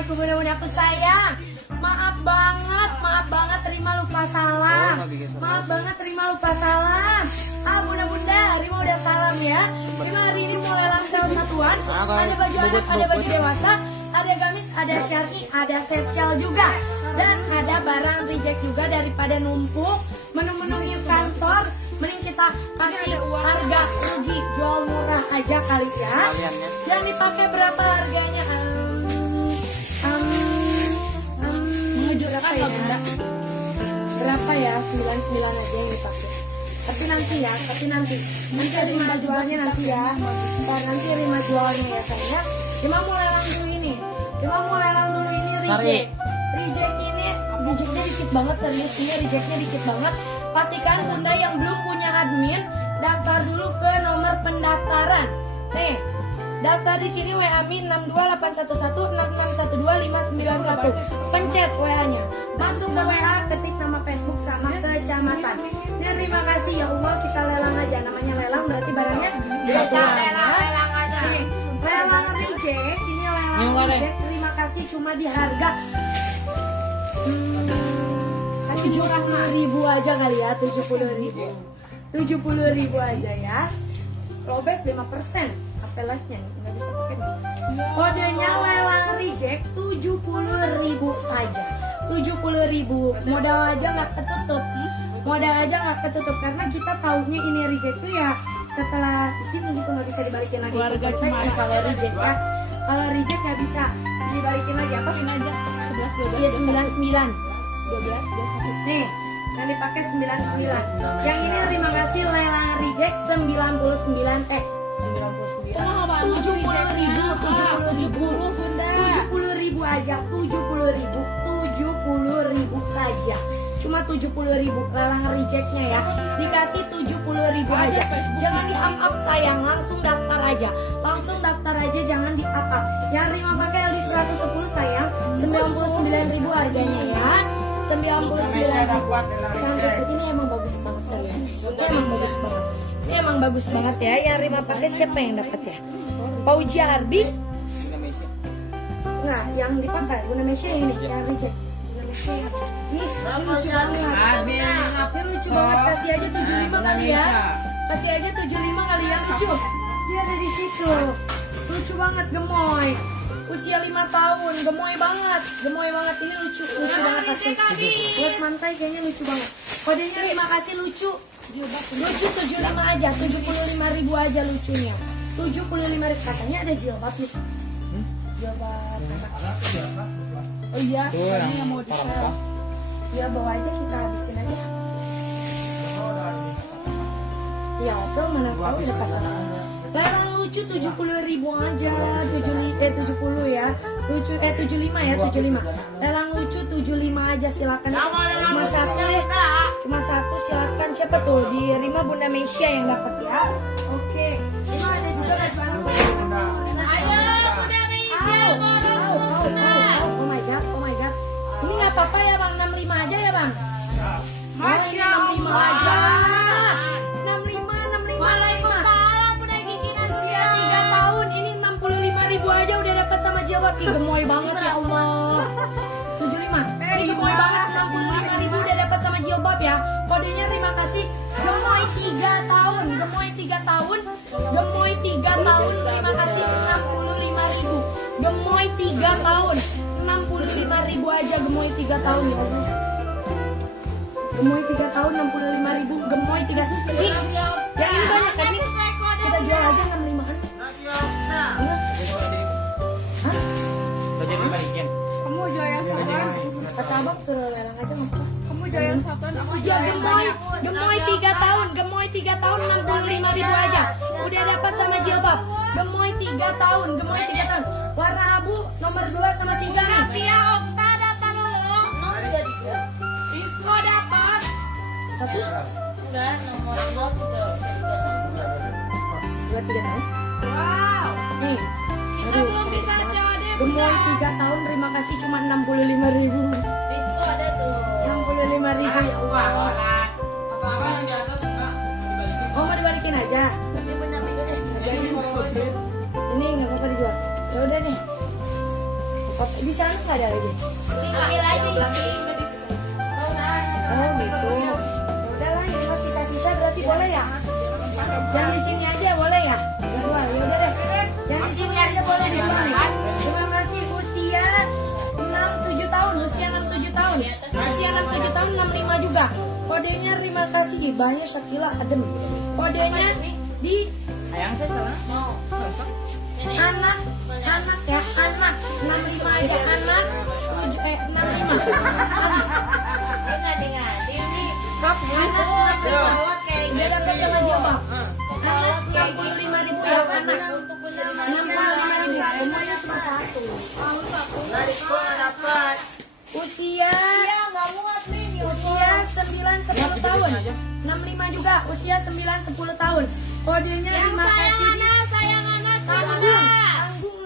Assalamualaikum bunda-bunda aku sayang. Maaf banget Rima lupa salam. Maaf banget Rima lupa salam. Bunda-bunda, Rima udah salam ya. Rima hari ini mau lelang sel satuan. Ada baju anak, ada baju dewasa, ada gamis, ada syari, ada secel juga. Dan ada barang reject juga. Daripada numpuk menu-menu di kantor, mending kita kasih harga rugi, jual murah aja kali ya. Dan dipakai berapa harganya? Berapa ya? Berapa ya? 99 aja yang dipakai. Tapi nanti ada Rima jualnya nanti ya. Nanti Rima jualnya ya sayang. Rima mau lelang dulu ini. Rejectnya dikit banget, serius ini rejectnya dikit banget. Pastikan bunda yang belum punya admin daftar dulu ke nomor pendaftaran. Nih, daftar di sini WA Mi 6281166125991. Pencet WA-nya. Masuk ke WA, ketik nama Facebook sama kecamatan. Dan terima kasih ya Allah, kita lelang aja. Namanya lelang berarti barangnya bisa pulang. Lelang aja. Nih, lelang reject, ini lelang reject. Terima kasih cuma di harga 70.000 aja kali ya, 70.000. 70.000 aja ya. Robek 5%. Apelnya nggak bisa pakai nih. Kodenya lelang reject 70.000 saja. 70.000. Modal aja nggak ketutup karena kita tahunya ini reject tuh ya setelah di sini gitu, nggak bisa dibalikin lagi. Keluarga cuma kalau reject ya. Kalau reject nggak bisa dibalikin lagi apa? Ini aja 11 12 Iya 99. 12 21. Nih, yang dipakai 99. Yang ini terima kasih lelang reject 99 70.000 aja, 70.000 saja. Cuma 70.000 lelang rejectnya ya. Dikasih 70.000 aja. Jangan di up sayang, langsung daftar aja. Jangan di up. Yang Rima pakai LD 110 sayang, 99.000 harganya ya. 99.000. Cantik, ini emang bagus banget sayang. Ini emang bagus banget ya. Yang Rima pakai siapa yang dapat ya? Pauji Arbi. Nah, yang dipakai Bunda Mesya ini, yang reject. Ini lucu banget. Ini lucu banget. Kasih aja 75 kali ya. Lucu. Dia ada di situ. Lucu banget, gemoy. Usia 5 tahun, gemoy banget. Ini lucu banget pasti. Lihat mantai kayaknya lucu banget. Kodenya terima kasih lucu. Lucu 75 aja, 75.000 aja lucunya. 75.000 katanya ada jilbab nih. Jilbab anak. Oh iya, ini yang mau dipakai. Ya bawa aja, kita habisin aja. Ya tuh mana tahu udah pasang. Lelang lucu 70.000 aja, 70 ya. 75 ya, 75. Lelang lucu 75 aja, silakan. Cuma satu silakan. Siapa tuh? Di Rima Bunda Mesya yang dapat ya. Oke. Rima ada juga baju anak. Oh my god. Ini nggak apa-apa ya bang, 65 aja ya bang. Masya Allah. 65. Waalaikumsalam, Bunda Kiki Usia 3 tahun, ini 65.000 aja udah dapat sama jilbab. Ih, gemoy banget ya Allah. 75. Ini gemoy banget, 65.000 udah dapat sama jilbab ya. Kodenya terima kasih. Gemoy 3 tahun. Terima kasih 65.000. Gemoy 3 tahun. 65.000 aja, gemoy 3 tahun ya Allah. Gemoy 3 tahun 65.000. Gemoy 3. Nih, yang ini banyak kan nih. Kita jual aja 65 kan. Hah? Kamu jual yang satuan? Kata abang suruh lelang aja mas. Kamu jual yang satuan? Aku Ya gemoy 3 tahun. 65.000 aja. Udah dapat sama jilbab. Gemoy 3 tahun. Warna abu nomor 2 sama 3 nih. Tapi ya Okta data dulu. Ismo dapat. Satu. Enggak, nomor 2 3 tahun. Wow. Nih. Kita belum bisa COD. Gemoy 3 tahun, terima kasih cuma 65.000. Disco ada tuh. 65.000 ya Allah. Oh mau dibalikin aja. Tapi Bunda pikir Ini nggak apa-apa dijual. Ya udah deh. Di sana nggak ada lagi. Ambil aja ini. Oh gitu. Ya udahlah, ini mas sisa-sisa berarti boleh ya? Yang di sini aja boleh ya? Wah, ya udah deh. Yang di sini aja boleh deh, Bang. Terima kasih. Usia 67 tahun, usia 67 tahun. Usia 67 tahun 65 juga. Kodenya terima kasih. Banyak Shakila Adem. Kodenya di Ayang saya salah. Mau. anak ya, anak 65 aja, anak 65. Ngadi-ngadi nih. Sok, anak 65. Dia dapat sama jilbab. Anak 65.000 ya, anak 65.000. Semuanya cuma satu. Usia Nggak muat nih. usia 9-10 tahun. 65 juga, usia 9-10 tahun. Kodenya terima kasih. Sayang anak. Tanggung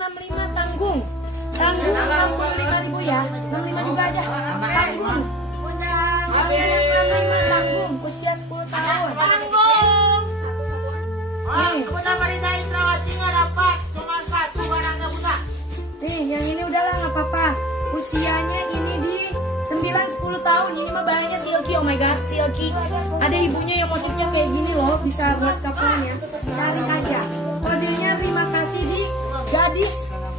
65 tanggung. Tanggung 65.000 ya. 65 juga aja. Tanggung. Tanggung. Usia 10 tahun. Tanggung. Nih. Udah Maritain Rawati nggak dapat. Cuma satu barangnya buta. Nih, yang ini udahlah nggak apa-apa. Usianya ini di 9-10 tahun. Ini mah bahannya silky. Oh my god, silky. Ada ibunya yang motifnya kayak gini loh. Bisa buat kapalnya. Cari aja. Kodenya terima kasih di gadis.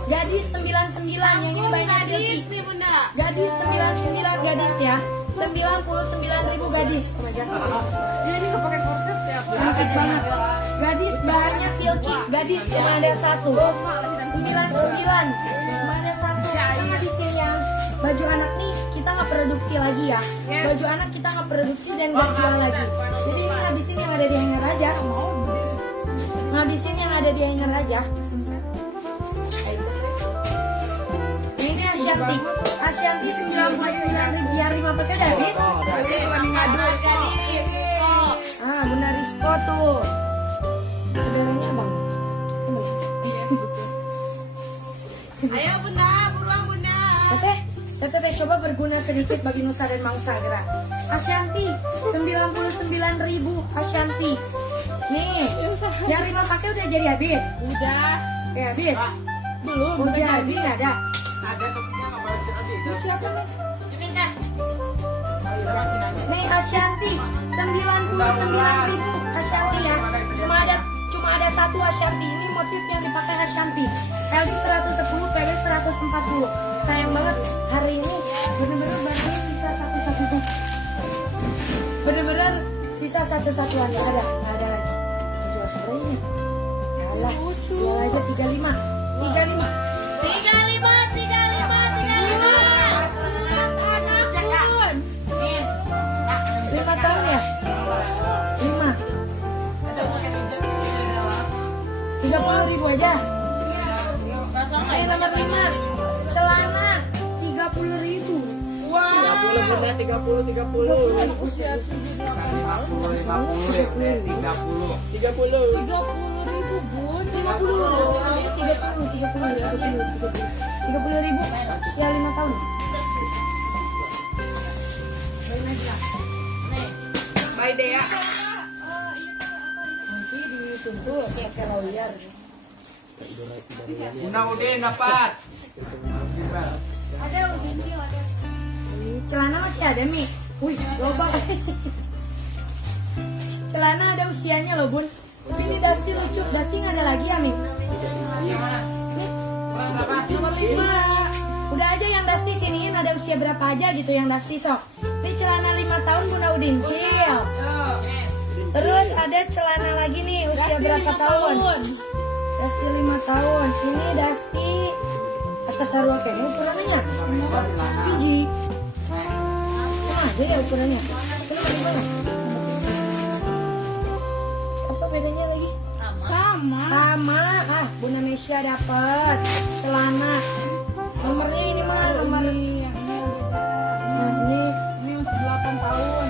Gadis 99. Yang ini bahannya silky. Nih bunda. Gadis 99 gadis ya. 99.000 gadis. Oh my god. Dia ini kepake korset ya. Cantik banget. Gadis bahannya silky. Gadis cuma ada satu. 99. Cuma ada satu. Kita ngabisin yang baju anak nih kita nggak produksi lagi ya. Baju anak kita nggak produksi dan nggak jual lagi. Jadi ini ngabisin yang ada di hanger aja. Ngabisin yang ada di hanger aja. Ini Ashanti. Ashanti 99.000 biar 5 pakai udah habis. Ah, Bunda Rizko tuh. Saudaranya bang. Ayo bunda, buruan bunda. Teteh coba berguna sedikit bagi nusa dan bangsa gerak. Ashanti 99.000 Ashanti. Nih, yang 5 pakai udah jadi habis. Udah. Ya habis. Belum. Udah jadi nggak ada. Siapa nih? Ini kan. Nih Ashanti 99.000 Ashanti ya. Cuma ada satu Ashanti. Ini motif yang dipakai Ashanti. LD 110, PB 140. Sayang banget hari ini bener-bener bahannya sisa satu-satu. Bener-bener sisa satu-satuan nggak ada lagi. Jual seberapa ini? Alah, jual aja 35. 35. 5 tahun ya? 5. 30.000 aja. Ayo nomor 5. Celana 30.000. Wah. 30. Usia 50, 30. 30.000 bun. 30.000 usia 5 tahun. Bye Dea. Nanti dituntut kayak lawyer. Bunda Udin dapat. Ada video ada. Celana masih ada Mi. Wih, loba. Celana ada usianya loh Bun. Tapi ini Dusty lucu. Dusty nggak ada lagi ya Mi? Nih. Nomor 5. Udah aja yang Dusty siniin ada usia berapa aja gitu yang Dusty sok. Ini celana 5 tahun Bunda Udin Cil. Terus ada celana lagi nih usia berapa tahun? Dusty 5 tahun. Ini Dusty Asasarua kayaknya ukurannya. Biji. Sama aja ya ukurannya. Ini bagaimana? Apa bedanya lagi? Sama. Sama. Ah, Bunda Mesya dapat celana. Nomornya ini mah nomor. Ini yang ini. Nah, Ini untuk 8 tahun.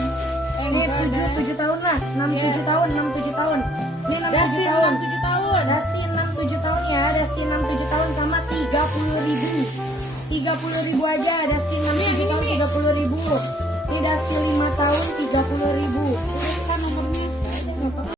ini 7 tahun lah. 67 tahun, 67 tahun. Ini 67 tahun. 7 tahun. Dusty 67 tahun ya. Dusty 67 tahun sama 30.000. 30.000 aja. Dusty 67 tahun 30.000. Ini Dusty 5 tahun 30.000.